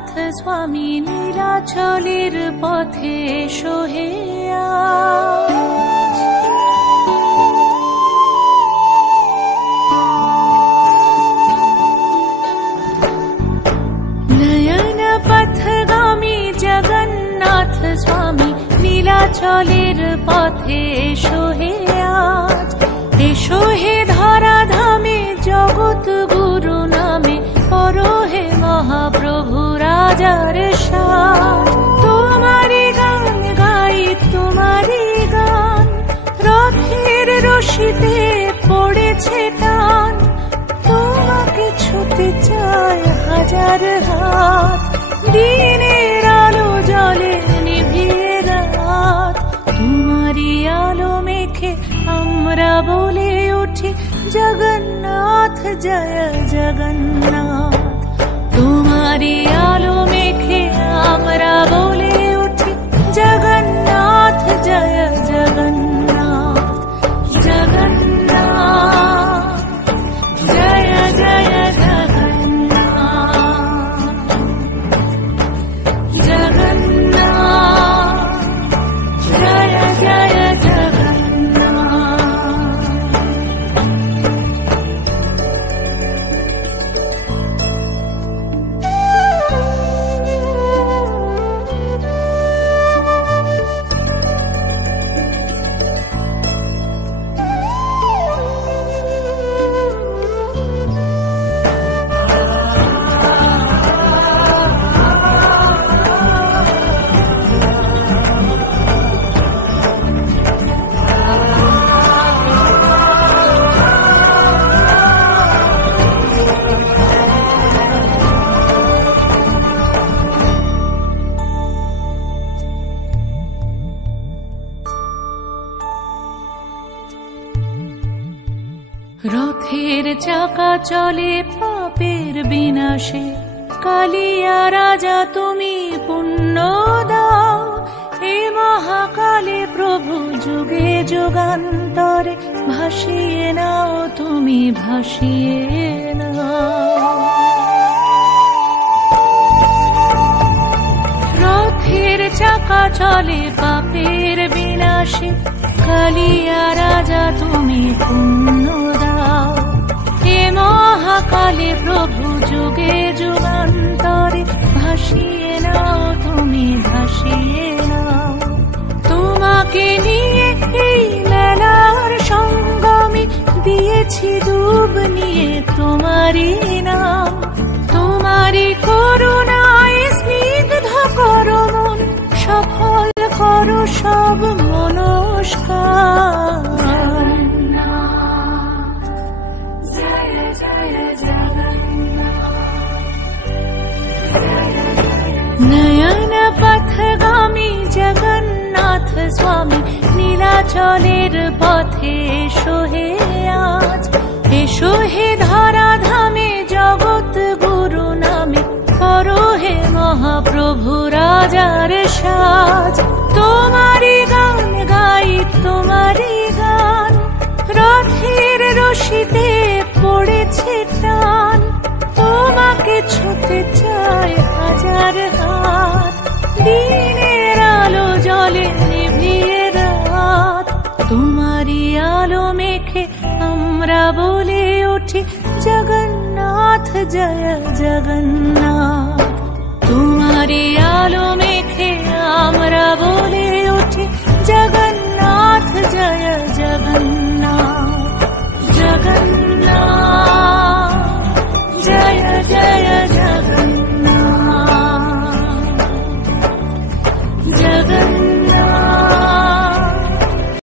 জগন্নাথ স্বামী নীলাচলের পথে এসো হে আজ। নয়ন পথগামী জগন্নাথ স্বামী নীলাচলের পথে এসো হে আজ। এসো হে ধরাধামে জগৎ গুরু নামে করো হে মহাপ্রভু রাজার সাজ। তোমারি গান গাই তোমারি গান, রথের রশিতে পড়েছে টান। তোমাকে ছুতে চায় হাজার হাত, দিনের আলো জলে নিভিয়ে রাত। তোমারি আলো মেখে আমরা বলে উঠি জগন্নাথ জয় জগন্নাথ। তোমারি আলো মেখে আমরা বলে উঠি জগন্নাথ জয় জগন্নাথ। জগন্নাথ জয় জয় জগন্নাথ। জগন্নাথ জয় জয় রথের চাকা চলে পাপের বিনাশে, কালিয়া রাজা তুমি পুণ্য দাও। এ মহাকালে প্রভু যুগে যুগান্তরে ভাসিয়ে নাও তুমি ভাসিয়ে নাও। রথের চাকা চলে পাপের বিনাশে, কালিয়া রাজা তুমি পুণ্য দাও। হে মহাকালে প্রভু যুগে যুগান্তরে ভাসিয়ে নাও তুমি ভাসিয়ে নাও। তোমাকে নিয়ে এই মেলার সঙ্গমে দিয়েছি ডুব নিয়ে তোমারি নাম। তোমারি করুণায় স্নিগ্ধ করো মন, সফল করো সব মনস্কার। নয়ন পথগামী জগন্নাথ স্বামী নীলাচলের পথে এসো হে আজ। এসো হে ধরাধামে জগৎ গুরু নামে করো হে মহাপ্রভু রাজার সাজ। তোমারি গান গাই তোমারি গান, রথের রশিতে পড়েছে টান। তোমাকে ছুতে চায় হাজার হাত, দিনের আলো জলে নিভিয়ে রাত। তোমারি আলো মেখে আমরা বলে উঠি জগন্নাথ জয় জগন্নাথ। তোমারি আলো মেখে আমরা বলে উঠি জগন্নাথ জয় জগন্নাথ।